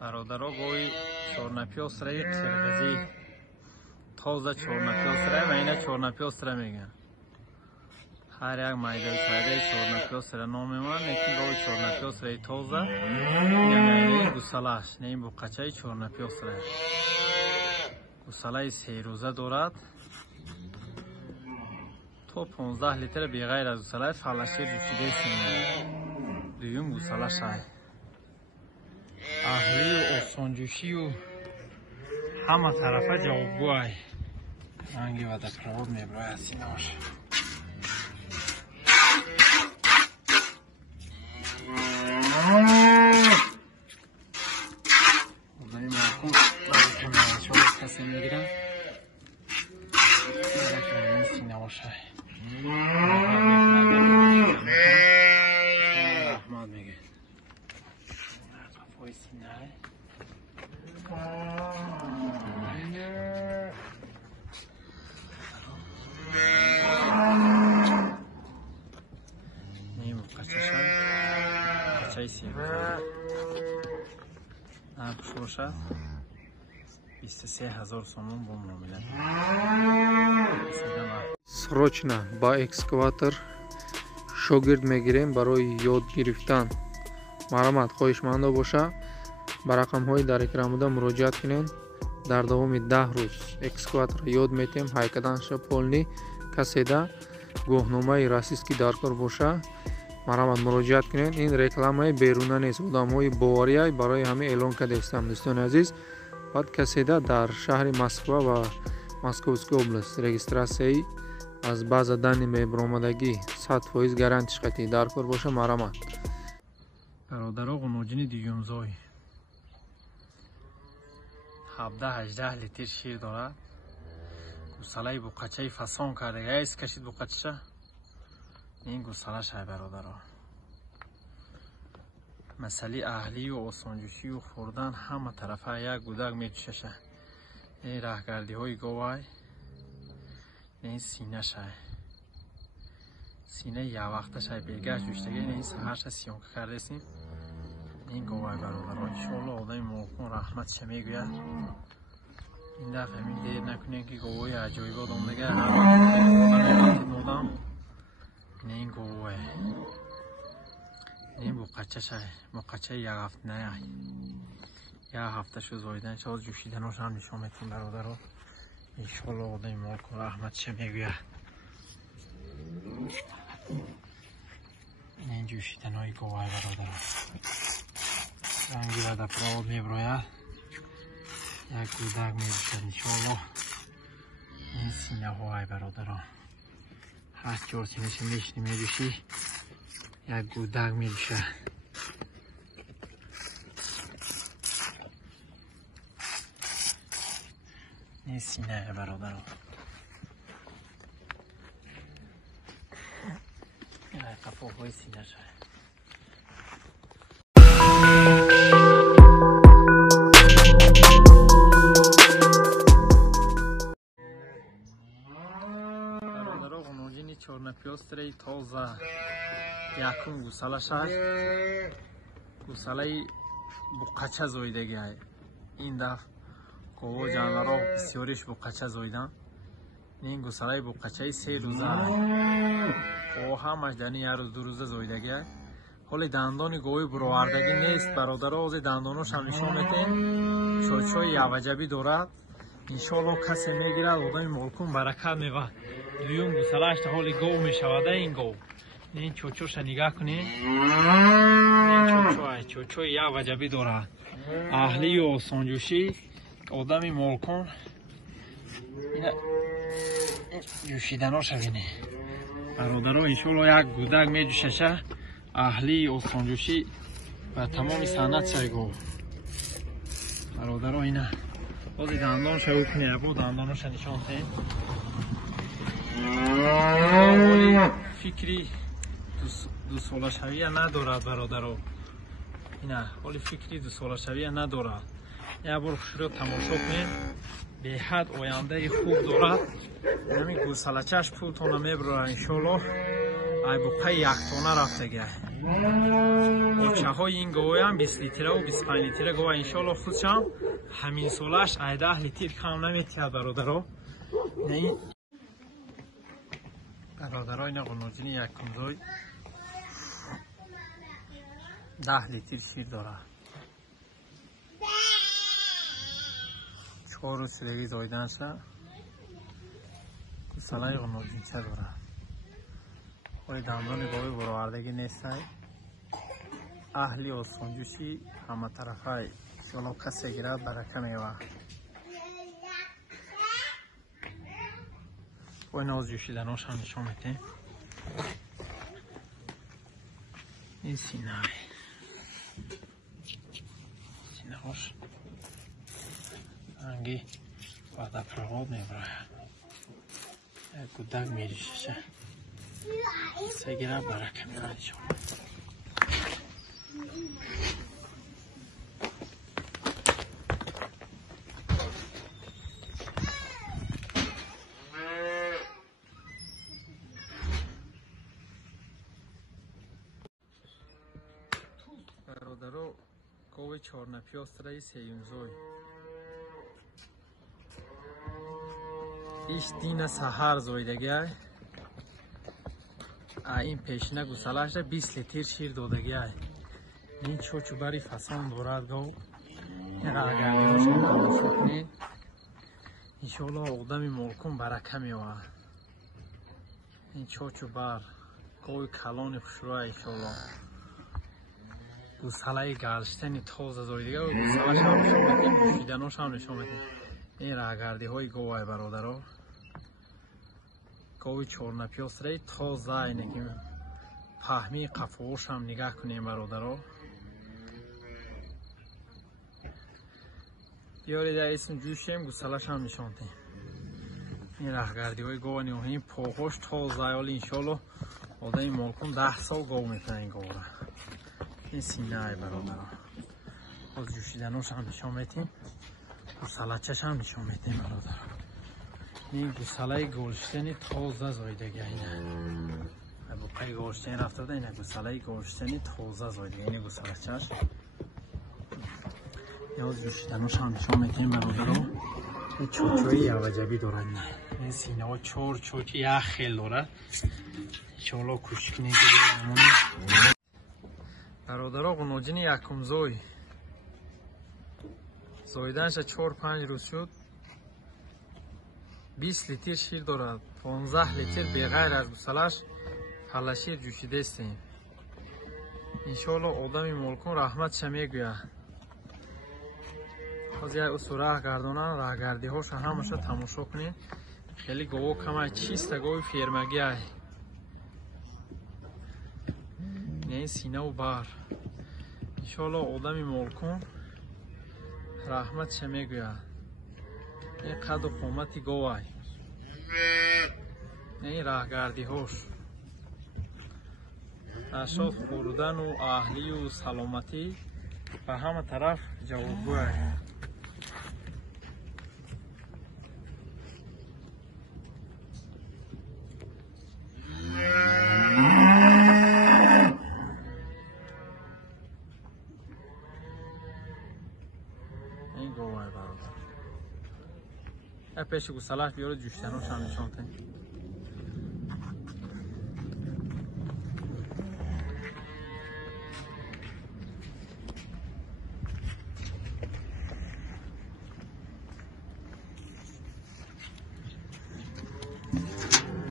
برادرها گوی چورنپیا سرای قرقزی تازه چورنپیا سرای و اینه چورنپیا سرای میگن. هر یک مایده چایده چورنپیا سرای نام من یکی گوی چورنپیا سرای تازه یعنی گوسالاش نیم بو قچه چورنپیا سرای گوسالای 3 روزه دارد تو 15 لیتر بغیر از گوسالای فلاشی جوشیده سینه دویم گوسالاش های اهلی و آسانجوشی و همه طرفه جوابگو های رنگی و دکراب میبرای سینه باشه. بودنی مرکون برای کنه کسی میگیرن برای سینه باشه. احمد میگه قفای سینه های نیم قچه شد قچه 3 روزه نرکش باشد 23,000 سومون با معاملت. سروچنا با اکسکواتر شاگرد میگیریم برای یاد گرفتن. مرامت خواهشمند باشه به رقم های در اکرام مراجعت کنین. در دوام 10 روز اکسکواتر یاد میتیم هایکدانش پولنی کسیده گوهنامه راسیسکی درکار باشه مرامت مراجعت کنین. این رکلام بیرون نیست، آدم های باوری برای همه اعلان کرده هستم. دوستان عزیز بعد کسیده در شهر مسکو و مسکوسکی اوبلاست رجیستراسیون از باز دانی میبرامدگی 100% گارانتیش قطعی درکار باشه مرامت. برادرها قنوجین دیگمزای 17-18 لیتر شیر دارد. گوساله با قچه فسان کرده ایست کشید با قچه این گوساله های برادرها. مسئله اهلی و آسانجوشی و خوردن همه طرفه یک گودک میجوشه. این رهگردی های گوای این سینه شای سینه یا وقت شای بیگه جوشتگی این سهرش سیون که کرده سیم این گوای برادرها. انشاءالله آدم موقعون رحمت چه میگوید این دفعه همین دیر نکنین که گوای عجایب آدم دیگه این گوای این بقچه شای بقچه یک هفته نه یک هفته شو زایدن چه از جوشیدن هاش هم نشان میتون برادرها. انشالله آدم موقع رحمت چه میگوید این جوشیدن های گوای برادرها رنگی و دپراد میبراید یک گودک میبشد. انشالله این سینه های برادرها 8 جور سینه چه میشنی میبشی یک گودک میبشه. این سینه برادرها این قفا های سینه شد. برادرها قنوجین چورنپیا سرای تازه یکم گوساله شد. گوساله بقچه زایدگی های این دفع گوه جانورها بسیاریش بقچه زایدن. این گوساله بقچه 3 روزه گوه همش دنی 1 روز 2 روزه زایدگی های. حالی دندان گوه برآوردگی نیست برادرها. از دنداناش هم نشان میتین چوچوی یوجبی دارد. انشالله کسی میگیرد آدم مالکون برکت میوه. دویم گوساله اشت حالی گوه میشوده. این گوه این چوچوش نگاه کنین این چوچوی یوجبی دارد. اهلی و آسانجوشی آدمی مالکون جوشیدن ها شوینه برادرها. انشالله یک گودک میجوشه اهلی آسانجوشی و تمام سنت شای گو برادرها. اینه بازی دندان شو کنه با دندان ها نشان تین فکری 2 ساله شویه ندارد برادرها. اینه حالی فکری 2 ساله شویه ندارد. یک بار شروع تماشا کنین به حد آینده خوب دارد. همین گوساله چش پول تانه میبره انشالله ای بقیه 1 تانه رفته گه بچه‌های این گاوی هم 20 لیتره و 25 لیتره گاو انشالله خودشم همین سالش 10 لیتر کم نمیتید برادرها. نه برادرای نقنوجین یک کمزوی 10 لیتر شیر داره. 4 روز شدگی زایدن شد سلای قنوجین چه داره. وای دندان گاوی برآوردگی نیست. اهلی و سنجوشی همه طرفای شلو کسی گیرد برکه میوه. وای ناز جوشیدناش هم نشان میده. این سینه هاش رنگی بعد پرغاب میبره. کودک میریشه سگیره برکه میره شما. برادرو گاوی 4 نپیاستره سیمزوی ایش دین سهر زویدگی های. این پیشینه گسلش 20 لیتر شیر دادگی های. این چوچو بری فسان دارد گاو. این اگر بیاشم تماشا کنید انشاءالله اقدام ملکون برکه میوه. این چوچو بر گاوی کلان خوشروه انشاءالله. گوساله گردشتنی تازه زایدگی و گوساله‌ش هم نشون میدیم. جوشیدناش هم نشون میدیم. این راهگردی های گاوی برادرها. گاوی 4 نپیاستره تازه اینه که پهمی قفاش هم نگاه کنیم برادرها. بیارید اسم جوشیم گوساله‌ش هم نشون میدیم. این راهگردی های گاوی نوحیم پاهاش تازه حالی انشالله آدم مالکون 10 سال گاو میتونه این گاو را. این سینه های برادرها. باز جوشیدناش هم نشون میدیم. گوساله‌چش هم نشون میدیم برادرها. این گوساله گلشتنی تازه زایدگی اینه. بقیه گلشتنی رفته ده اینه گوساله گلشتنی تازه زایدگی اینه گوساله‌چش. باز جوشیدناش هم نشون میدیم برادرها. این چوچوی عوجبی داره اینه. این سینه ها 4 چوچی یک خیل داره. انشاءالله کوشش کنیم که بیارمونی. برادرها قنوجین یکم زوی زایدنش 4-5 روز شد. 20 لیتر شیر دارد. 15 لیتر بغیر از گوساله‌اش پلشیر جوشیده استیم. انشاءالله آدم ملکون رحمتش میگوید. از یک اصوره گردانن راهگردی هاش همش تماشا کنید. خیلی گاو کمه چیست گاوی فرمگی های. این سینه و بر انشاءالله آدم ملکون رحمتش میگوید. این قد و قامت گاوی این راهگردی هاش اشاد خوردن و اهلی و سلامتی به همه طرف جوابگوی. این گاوی برادر پیش گوساله‌اش بیاره جوشتناش هم نشون میده.